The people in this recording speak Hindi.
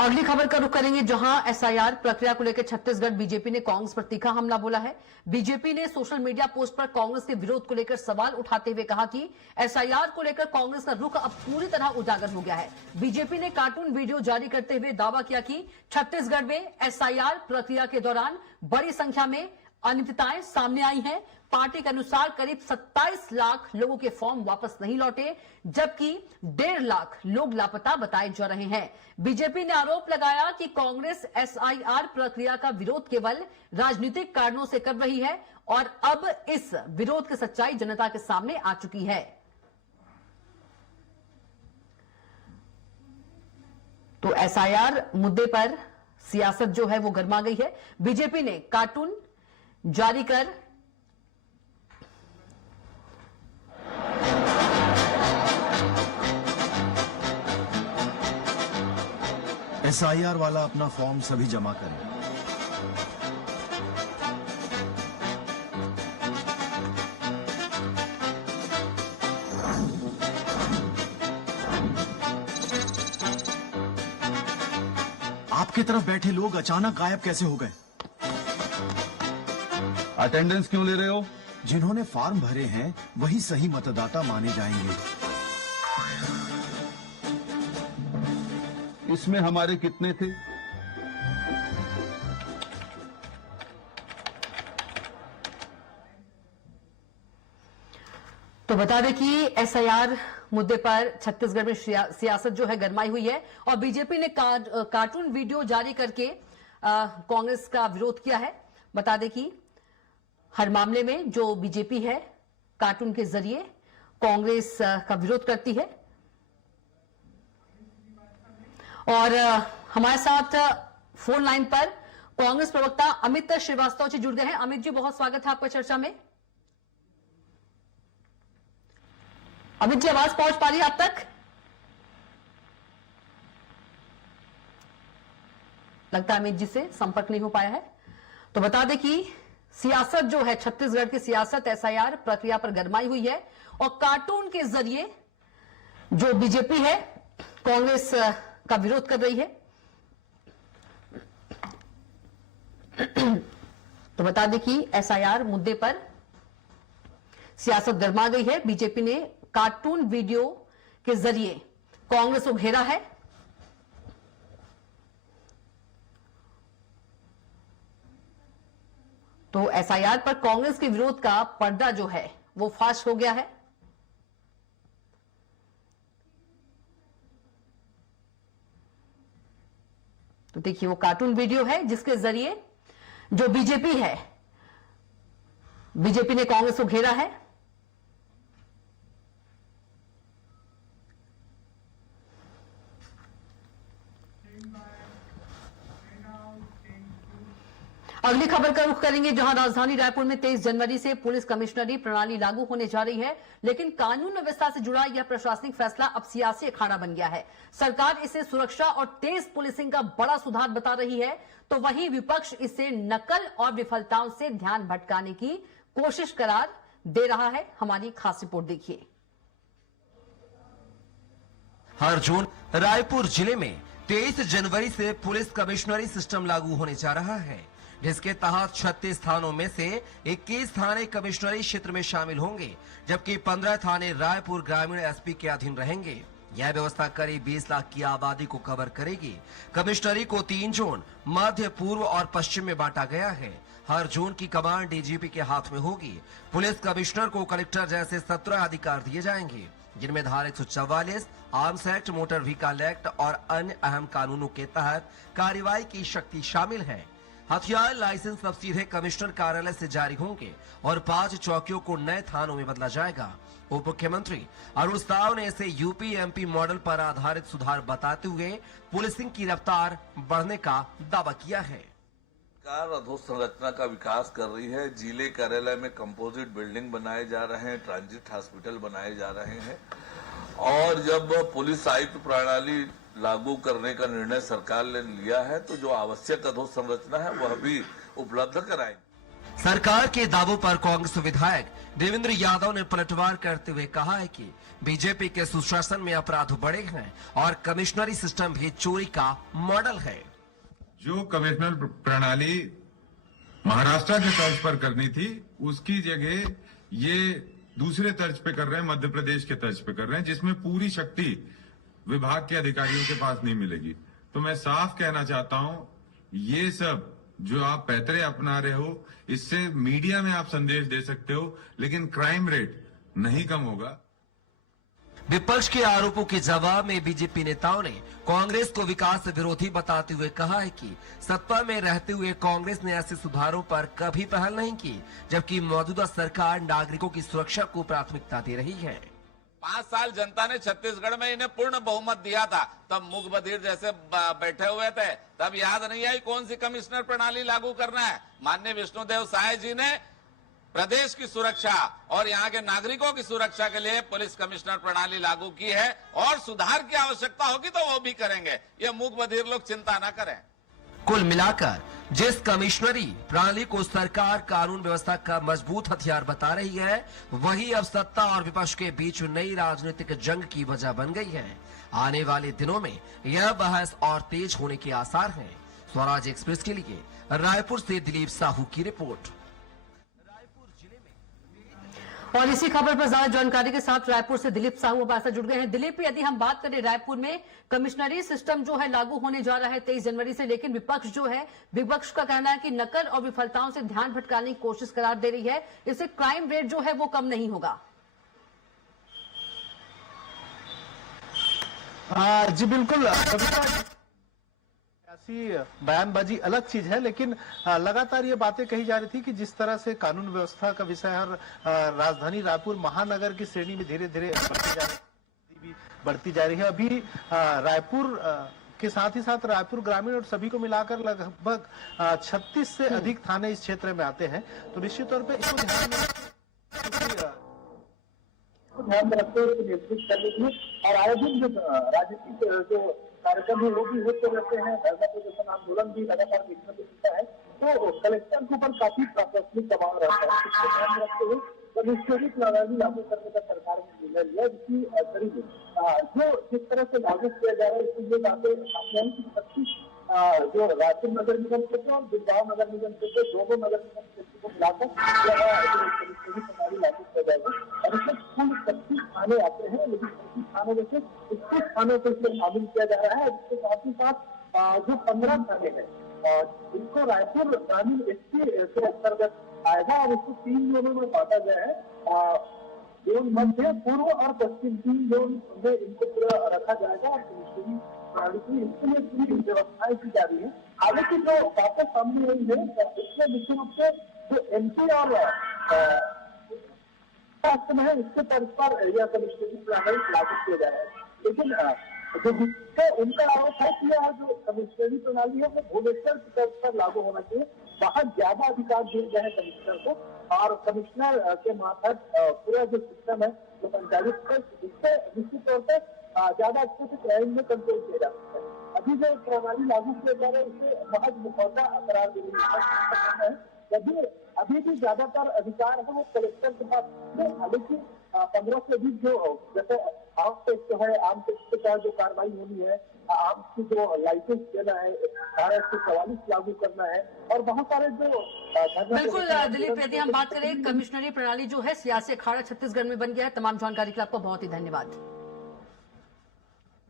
अगली खबर का रुख करेंगे, जहां एसआईआर प्रक्रिया को लेकर छत्तीसगढ़ बीजेपी ने कांग्रेस पर तीखा हमला बोला है। बीजेपी ने सोशल मीडिया पोस्ट पर कांग्रेस के विरोध को लेकर सवाल उठाते हुए कहा कि एसआईआर को लेकर कांग्रेस का रुख अब पूरी तरह उजागर हो गया है। बीजेपी ने कार्टून वीडियो जारी करते हुए दावा किया कि छत्तीसगढ़ में एसआईआर प्रक्रिया के दौरान बड़ी संख्या में अनियमितताएं सामने आई हैं। पार्टी के अनुसार करीब 27 लाख लोगों के फॉर्म वापस नहीं लौटे, जबकि 1.5 लाख लोग लापता बताए जा रहे हैं। बीजेपी ने आरोप लगाया कि कांग्रेस एसआईआर प्रक्रिया का विरोध केवल राजनीतिक कारणों से कर रही है और अब इस विरोध की सच्चाई जनता के सामने आ चुकी है। तो एसआईआर मुद्दे पर सियासत जो है वो गर्मा गई है। बीजेपी ने कार्टून जारी कर एसआईआर वाला अपना फॉर्म सभी जमा करें। आपकी तरफ बैठे लोग अचानक गायब कैसे हो गए? अटेंडेंस क्यों ले रहे हो? जिन्होंने फॉर्म भरे हैं वही सही मतदाता माने जाएंगे। इसमें हमारे कितने थे? तो बता दें कि एसआईआर मुद्दे पर छत्तीसगढ़ में सियासत जो है गरमाई हुई है और बीजेपी ने कार्टून वीडियो जारी करके कांग्रेस का विरोध किया है। बता दें कि हर मामले में जो बीजेपी है कार्टून के जरिए कांग्रेस का विरोध करती है। और हमारे साथ फोन लाइन पर कांग्रेस प्रवक्ता अमित श्रीवास्तव जी जुड़ गए हैं। अमित जी, बहुत स्वागत है आपका चर्चा में। अमित जी, आवाज पहुंच पा रही है आप तक? लगता है अमित जी से संपर्क नहीं हो पाया है। तो बता दें कि सियासत जो है, छत्तीसगढ़ की सियासत एसआईआर प्रक्रिया पर गरमाई हुई है और कार्टून के जरिए जो बीजेपी है कांग्रेस का विरोध कर रही है। तो बता दें कि एसआईआर मुद्दे पर सियासत गरमा गई है। बीजेपी ने कार्टून वीडियो के जरिए कांग्रेस को घेरा है। तो एसआईआर पर कांग्रेस के विरोध का पर्दा जो है वो फाश हो गया है। तो देखिए, वो कार्टून वीडियो है जिसके जरिए जो बीजेपी है, बीजेपी ने कांग्रेस को घेरा है। अगली खबर का रुख करेंगे, जहां राजधानी रायपुर में 23 जनवरी से पुलिस कमिश्नरी प्रणाली लागू होने जा रही है, लेकिन कानून व्यवस्था से जुड़ा यह प्रशासनिक फैसला अब सियासी अखाड़ा बन गया है। सरकार इसे सुरक्षा और तेज पुलिसिंग का बड़ा सुधार बता रही है, तो वहीं विपक्ष इसे नकल और विफलताओं से ध्यान भटकाने की कोशिश करार दे रहा है। हमारी खास रिपोर्ट देखिए। हर जून रायपुर जिले में 23 जनवरी से पुलिस कमिश्नरी सिस्टम लागू होने जा रहा है, जिसके तहत 36 थानों में से 21 थाने कमिश्नरी क्षेत्र में शामिल होंगे, जबकि 15 थाने रायपुर ग्रामीण एसपी के अधीन रहेंगे। यह व्यवस्था करीब 20 लाख की आबादी को कवर करेगी। कमिश्नरी को 3 जोन मध्य, पूर्व और पश्चिम में बांटा गया है। हर जोन की कमांड डीजीपी के हाथ में होगी। पुलिस कमिश्नर को कलेक्टर जैसे 17 अधिकार दिए जाएंगे, जिनमें धारा 144, arms act, motor vehicle act और अन्य अहम कानूनों के तहत कार्रवाई की शक्ति शामिल है। हथियार लाइसेंस अब सीधे कमिश्नर कार्यालय से जारी होंगे और 5 चौकियों को नए थानों में बदला जाएगा। उप मुख्यमंत्री अरुण साव ने इसे यूपी एमपी मॉडल पर आधारित सुधार बताते हुए पुलिसिंग की रफ्तार बढ़ने का दावा किया है। सरकार अधोसंरचना का विकास कर रही है। जिले कार्यालय में कंपोजिट बिल्डिंग बनाए जा रहे हैं, ट्रांजिट हॉस्पिटल बनाए जा रहे हैं और जब पुलिस आयुक्त प्रणाली लागू करने का निर्णय सरकार ने लिया है तो जो आवश्यक अधोसंरचना है वह भी उपलब्ध कराएंगे। सरकार के दावों पर कांग्रेस विधायक देवेंद्र यादव ने पलटवार करते हुए कहा है कि बीजेपी के सुशासन में अपराध बढ़े हैं और कमिश्नरी सिस्टम भी चोरी का मॉडल है। जो कमिश्नर प्रणाली महाराष्ट्र के तर्ज पर करनी थी, उसकी जगह ये दूसरे तर्ज पे कर रहे हैं, मध्य प्रदेश के तर्ज पे कर रहे हैं, जिसमें पूरी शक्ति विभाग के अधिकारियों के पास नहीं मिलेगी। तो मैं साफ कहना चाहता हूं, ये सब जो आप पैतरे अपना रहे हो, इससे मीडिया में आप संदेश दे सकते हो, लेकिन क्राइम रेट नहीं कम होगा। विपक्ष के आरोपों के जवाब में बीजेपी नेताओं ने कांग्रेस को विकास विरोधी बताते हुए कहा है कि सत्ता में रहते हुए कांग्रेस ने ऐसे सुधारों पर कभी पहल नहीं की, जबकि मौजूदा सरकार नागरिकों की सुरक्षा को प्राथमिकता दे रही है। 5 साल जनता ने छत्तीसगढ़ में इन्हें पूर्ण बहुमत दिया था, तब मूक बधिर जैसे बैठे हुए थे, तब याद नहीं आई कौन सी कमिश्नर प्रणाली लागू करना है। माननीय विष्णुदेव साय जी ने प्रदेश की सुरक्षा और यहाँ के नागरिकों की सुरक्षा के लिए पुलिस कमिश्नर प्रणाली लागू की है, और सुधार की आवश्यकता होगी तो वो भी करेंगे। ये मूक बधिर लोग चिंता न करें। कुल मिलाकर जिस कमिश्नरी प्रणाली को सरकार कानून व्यवस्था का मजबूत हथियार बता रही है, वही अब सत्ता और विपक्ष के बीच नई राजनीतिक जंग की वजह बन गई है। आने वाले दिनों में यह बहस और तेज होने के आसार हैं। स्वराज एक्सप्रेस के लिए रायपुर से दिलीप साहू की रिपोर्ट। और इसी खबर पर ज्यादा जानकारी के साथ रायपुर से दिलीप साहू हमारे साथ जुड़ गए हैं। दिलीप, यदि हम बात करें रायपुर में कमिश्नरी सिस्टम जो है लागू होने जा रहा है 23 जनवरी से, लेकिन विपक्ष का कहना है कि नकल और विफलताओं से ध्यान भटकाने की कोशिश करार दे रही है। इससे क्राइम रेट जो है वो कम नहीं होगा। जी बिल्कुल, बयानबाजी अलग चीज है, लेकिन लगातार ये बातें कही जा रही थी कि जिस तरह से कानून व्यवस्था का विषय हर राजधानी रायपुर महानगर की श्रेणी में धीरे धीरे बढ़ती जा रही है। अभी रायपुर के साथ ही साथ रायपुर ग्रामीण और सभी को मिलाकर लगभग 36 से अधिक थाने इस क्षेत्र में आते हैं। तो निश्चित तौर पर इसको ध्यान में रखते हुए नेतृत्व करने के लिए और आयोजन जो राजनीतिक जो कार्यक्रम है वो भी होते रहते हैं। धरना प्रदर्शन आंदोलन भी लगातार देखने को मिलता है। तो कलेक्टर के ऊपर काफी प्राथमिक दबाव रहता है। इसको ध्यान में रखते हुए कमिश्नरी प्रणाली लागू करने का सरकार ने निर्णय लिया, जिसकी करीब जो जिस तरह से लागू किया जा रहा है, इसलिए ये बातें की 25 जो रायपुर नगर निगम क्षेत्र और बिरगांव नगर निगम क्षेत्र, दोनों नगर निगम क्षेत्र को मिलाकर कमिश्नरी प्रणाली लागू किया जाएगा। और इसमें कुल 25 थाने आते हैं, लेकिन 25 थानों में से 21 थानों को इसमें शामिल किया जा रहा है। इसके साथ ही साथ जो 15 थाने हैं, इसको रायपुर ग्रामीण एसपी के अंतर्गत आएगा और इसको 3 जोनों में बांटा गया है। जोन मध्य, पूर्व और पश्चिम 3 जोन में इनको पूरा रखा जाएगा। और कमिश्नरी प्रणाली की इसके लिए पूरी व्यवस्थाएं की जा रही है। हालांकि जो बातें सामने आई है, इसमें मुख्य रूप से जो एमपी और है, इसके तर्ज पर यह कमिश्नरी प्रणाली लागू किया जा रहा है। लेकिन जो उनका आरोप है कि यह जो कमिश्नरी प्रणाली है वो भुवनेश्वर की तर्ज पर लागू होना चाहिए। वहां ज्यादा अधिकार दिए गए हैं कमिश्नर को, और कमिश्नर के मार्फत पूरा जो सिस्टम है वो संचालित है, जिससे निश्चित तौर पर ज्यादा अच्छे से क्राइम में कंट्रोल किया जा सकता है। अभी जो प्रणाली लागू किया जा रहा है उसे महज मुखौटा करार दे रही है। यदि अभी भी ज्यादातर अधिकार है वो कलेक्टर के पास है। हालांकि 15 से अधिक जो जैसे आम टेक्स है, आम टेक्स के तहत जो कार्रवाई होनी है, आम की जो लाइसेंस देना है, 1844 लागू करना है, और बहुत सारे जो बिल्कुल दिलीप, यदि हम बात करें कमिश्नरी प्रणाली जो है सियासी अखाड़ा छत्तीसगढ़ में बन गया है। तमाम जानकारी के लिए आपका बहुत ही धन्यवाद।